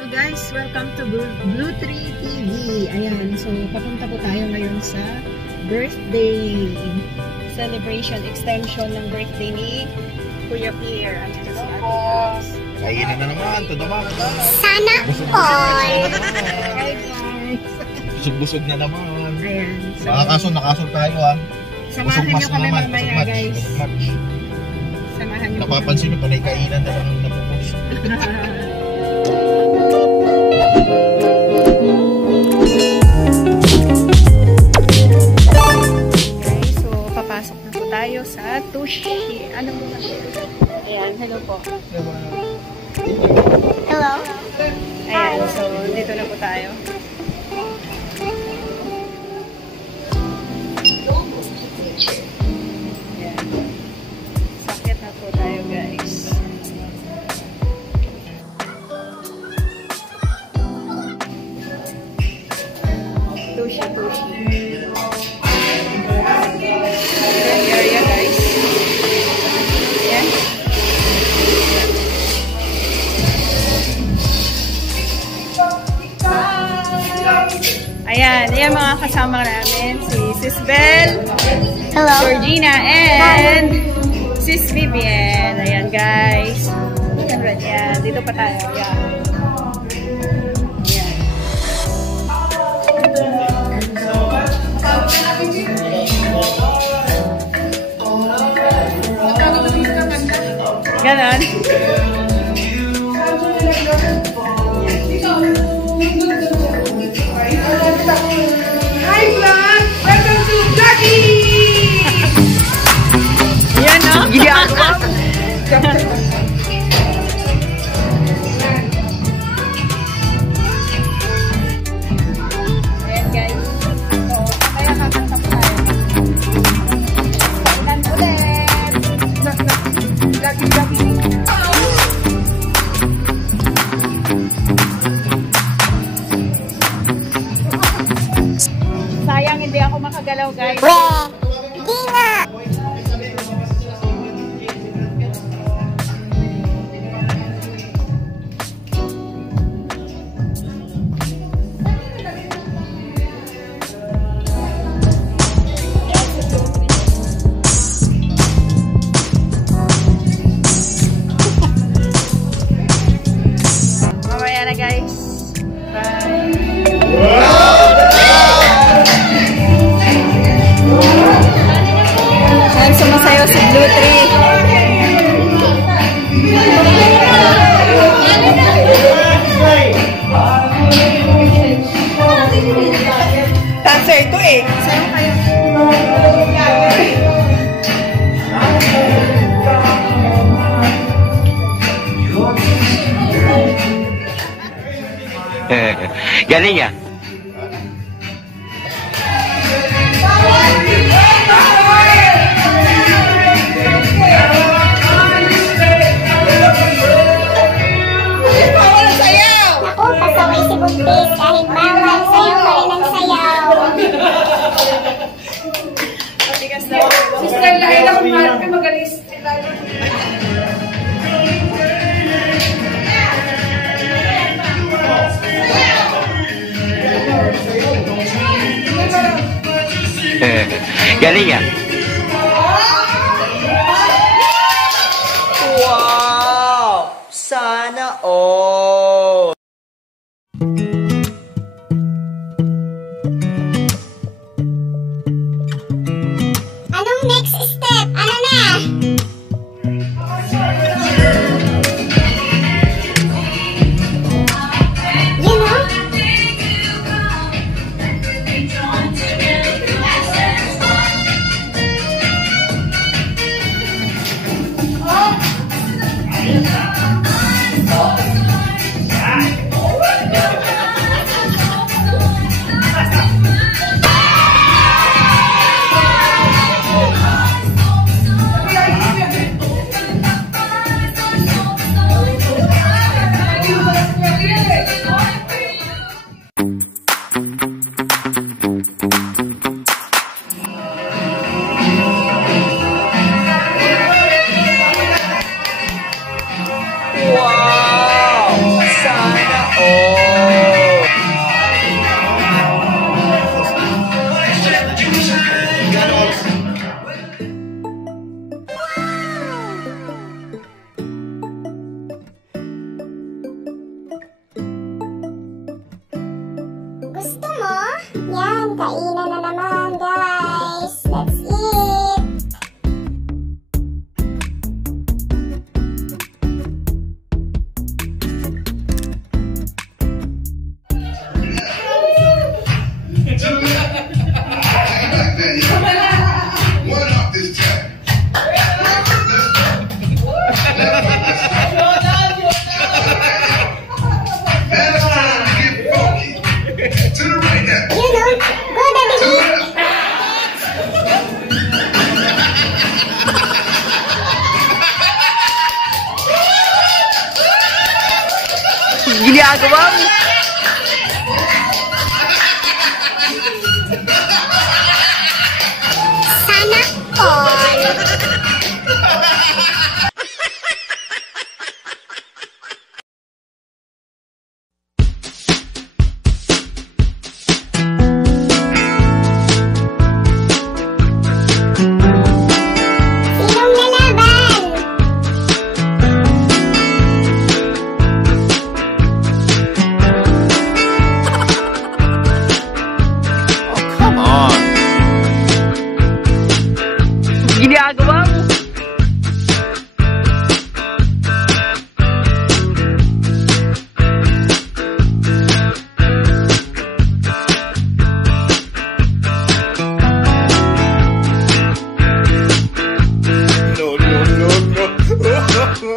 So guys, welcome to Blue Tree TV. Ayan, so papunta po tayo ngayon sa birthday celebration, extension ng birthday ni Kuya Pierre. Andito si Ate Rose. Kainin na naman, to naman. Sana all! Hi guys! Busog-busog na naman. Ayan. So, nakasod tayo ha. Samahan nyo kami mamaya guys. Samahan nyo. Napapansin nyo pa na ikainan na lang napupost. Papasok na po tayo sa Tushi. Ano mo na? Ayan, hello po. Hello? Ayan, so dito na po tayo. Ayan. Sakit na po tayo guys. Tushi. Area guys. Ayan. Ayan mga kasama namin. Si Sis Belle, Hello. Georgina, and Sis Vivian. Ayan guys. Ayan, dito pa tayo. Ayan. Ganon. Hi vlog! Welcome to Jackie! Yan no? Yeah! Ayan guys. So, kaya kakanta po tayo. Ilan ulit? Jackie! Sayang hindi ako makagalaw guys. Di nga! Mamaya na guys. Bye. Ayan, sumasayaw si Blue Tree. Dancer ito eh! Sayaw kayo. Galing ya? Naku, pasaway si Buntis. Kahit bawal, sayaw pa rin ang sayaw. Matigas na. Sister, lahat ako mahal ka magalis. Galing ya? Wow! Sana all! Anong next step? Ano na? You know? all! Gusto mo? Yan, kainan na naman, guys. Let's eat! One off this time. Now it's time to get funky. To the right now. You know, go Daddy To B. the left. Ginagawa mo? Sana all. Sinong lalaban? Come on! Ginagawa mo? No, no, no, no.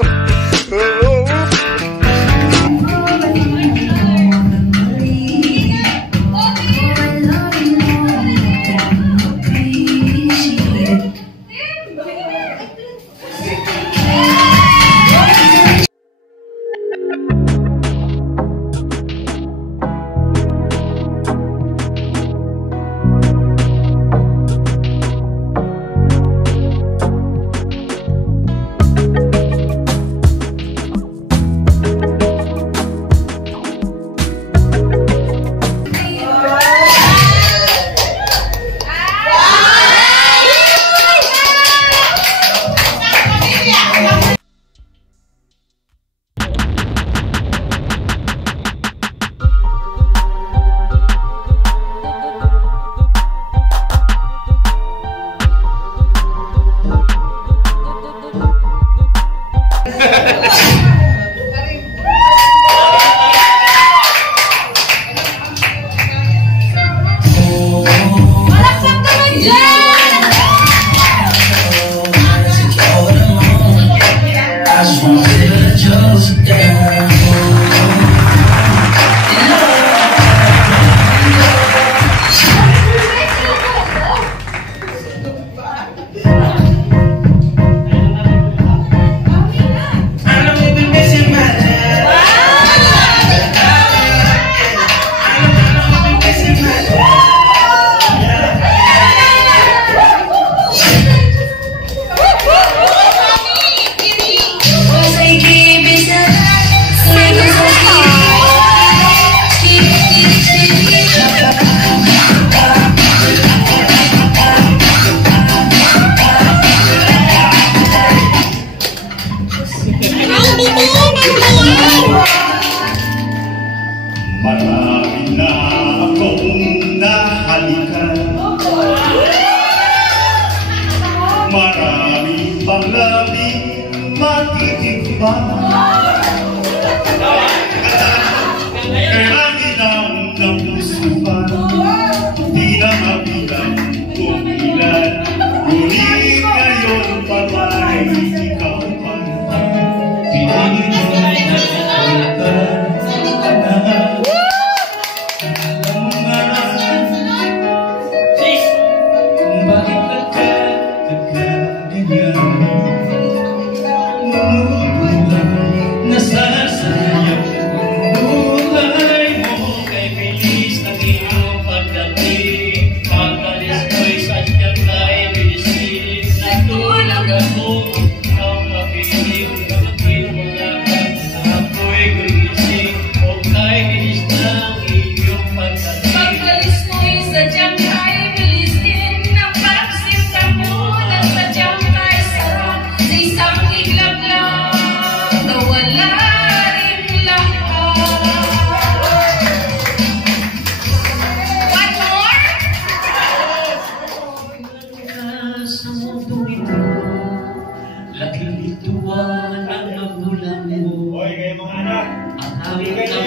Marami na akong nahalikan. Marami pang labing matitikman. Karami ng napusukan, di na mabilang kung ilan. Ngunit ngayon patay ikaw pa. Bakit nagkatagal ganyan?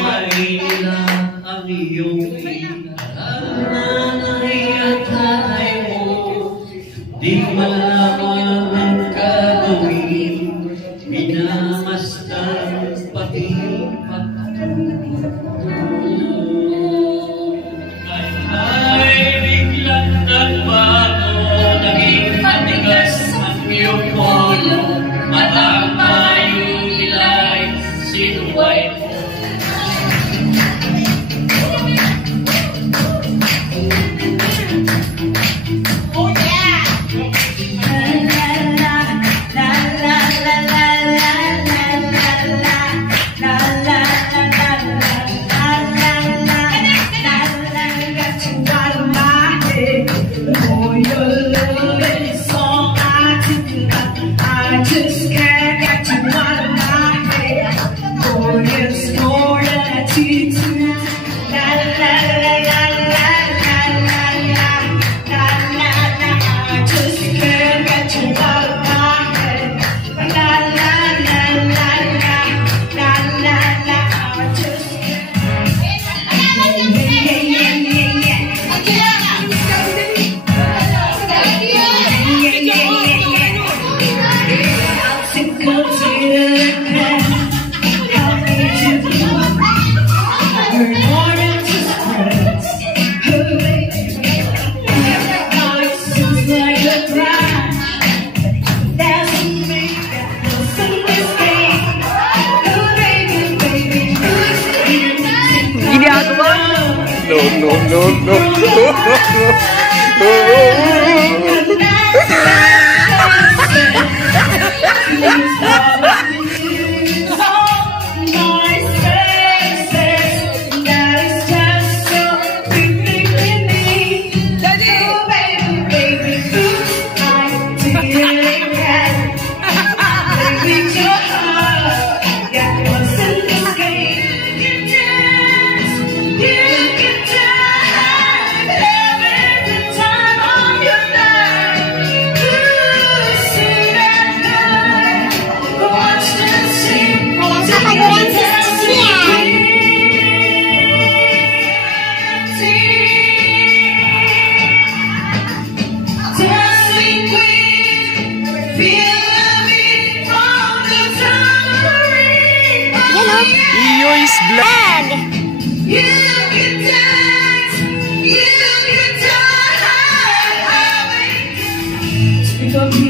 mahila ang iyong nanay at tatay mo, di malaman ang gagawin, minamasdan pati ay biglang nagbago, naging matigas ang iyong polo, at ang payo nila'y sinuway mo.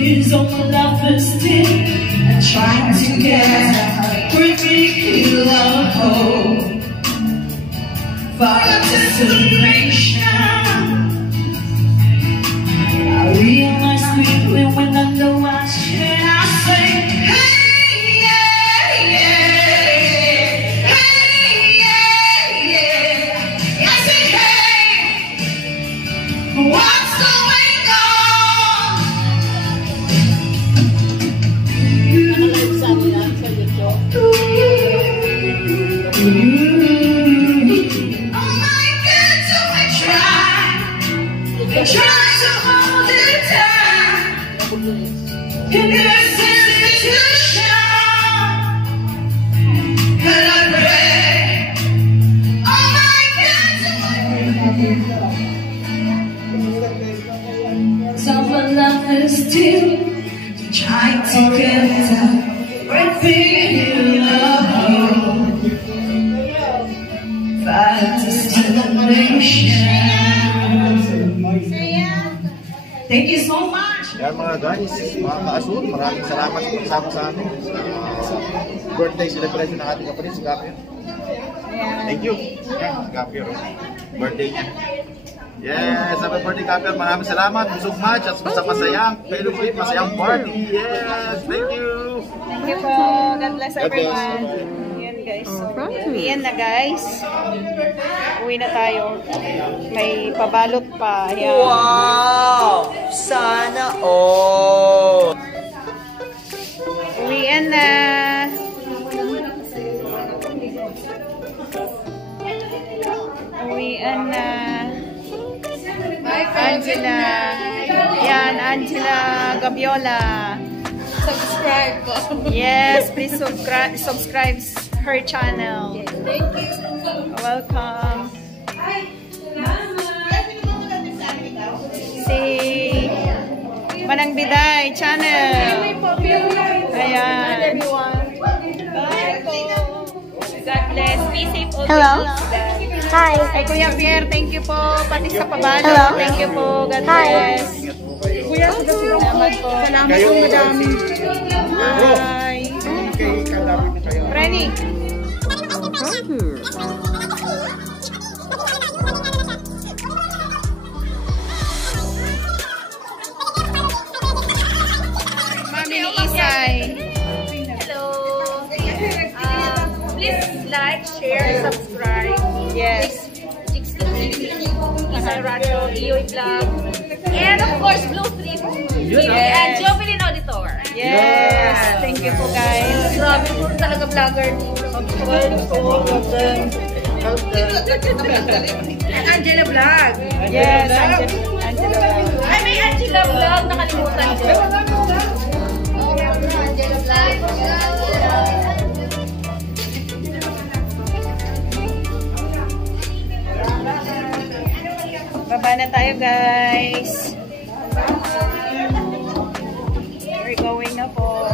Years on the lovers still and trying to get a perfect love home for destination. I realize quickly when I know I should. I say, hey, yeah, yeah, hey, yeah, yeah. I say, hey, what's going on? Try to hold it tight in this institution, and I pray, oh my God, some of love is still trying to get everything love you, fight destination. Thank you so much! Yan mga guys, mga ka-Azul, maraming salamat sa pagsama sa amin sa birthday celebration ng ating kapatid, si Gabriel. Thank you! Yan, si Gabriel. Birthday niya. Yes, happy birthday Gabriel. Maraming salamat. So much at sa masayang fellowship, masayang party. Yes, thank you! Thank you po. God bless everyone. Yan guys. So, yan na guys. Uwi na tayo. May pabalot pa. Yan. Wow! Sana all! Uwian na. Uwian na. Angela. Yan, Angela Gabiola. Subscribe po. Yes, please subscribe her channel. Thank you. Welcome. Si Manang Biday Channel. Ayan. Bye po. God bless. Be safe all. Hello. Hi. Kay Kuya Pierre, thank you po. Pati sa Pabalo. Hello. Thank you po. God Hi. bless. Ingat po kayo. Kuya, salamat po. Salamat po, madami. Bye. Kay kadami na kayo. Renny. Mami ni Isay. Hello. Please like, share, subscribe. Yes. Isay Radio, Ioy Vlog, and of course Blue Trip and Jovelyn Auditor. Yes. Thank you po guys. Grabe po talaga vlogger ni Angela Vlog. Yes. Angela. Ay, may Angela Vlog, nakalimutan ko. Angela Vlog. Baba na tayo guys. We're going na po.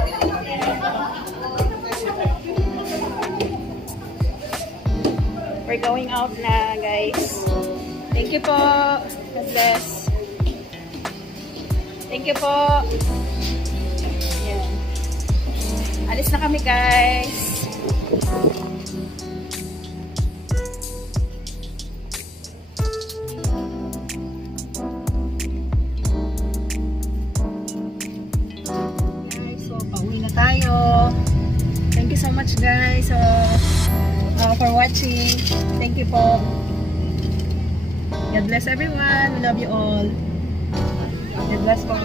We're going out na guys. Thank you po. God bless. Thank you po. Yan. Alis na kami guys. Tayo. Thank you so much guys for watching. Thank you po. God bless everyone. We love you all. God bless po.